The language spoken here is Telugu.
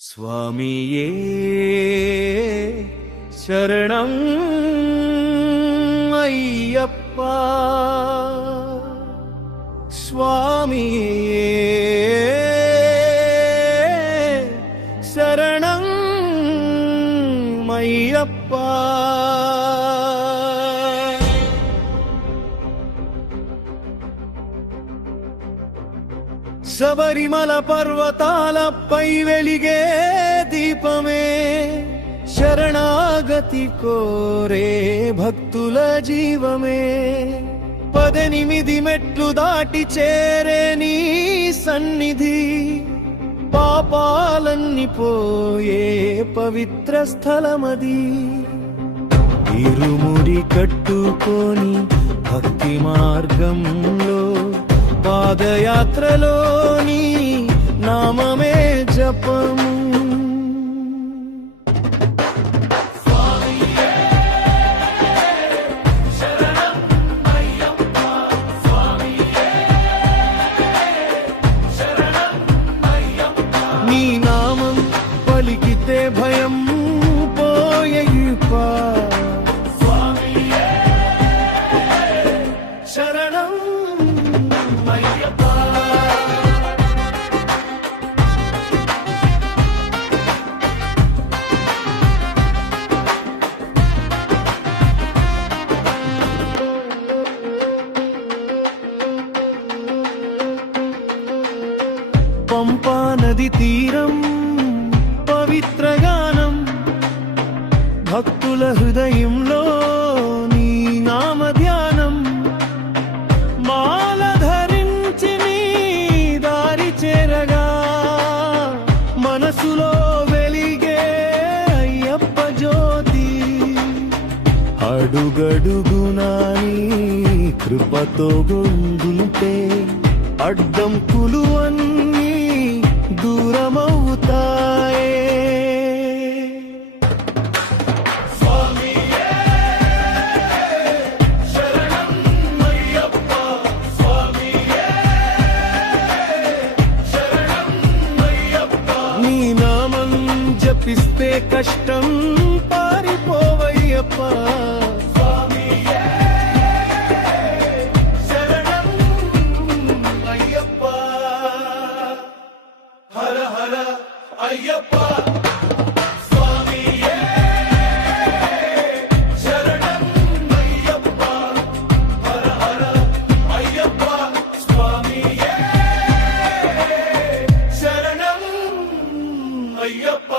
స్వామియే శరణం అయ్యప్ప స్వామియే శరణం అయ్యప్ప శబరిమల పర్వతాలపై వెలిగే దీపమే శరణాగతి కోరే భక్తుల జీవమే 18 మెట్లు దాటి చేరే నీ సన్నిధి పాపాలన్నీ పోయే పవిత్ర స్థలమది ఇరుముడి కట్టుకొని భక్తి మార్గంలో పాదయాత్రలోని నామమే జపము నీ నామం పలికితే భయం పోయయ్యప్పా శరణం పంపా నది తీరం పవిత్ర గానం భక్తుల హృదయంలో నీ నామ ధ్యానం మాల ధరించి నీ దారి చేరగా మనసులో వెలిగే అయ్యప్ప జ్యోతి అడుగడుగునా నీ కృపతో గొంగుంటే అడ్డంకులు అన్నీ దూరమవుతాయే స్వామియే శరణం అయ్యప్ప స్వామియే శరణం అయ్యప్ప నీ నామం జపిస్తే కష్టం పారిపోవయ్యప్ప అయ్యప్ప స్వామియే శరణం అయ్యప్ప హర హర అయ్యప్ప స్వామియే శరణం అయ్యప్ప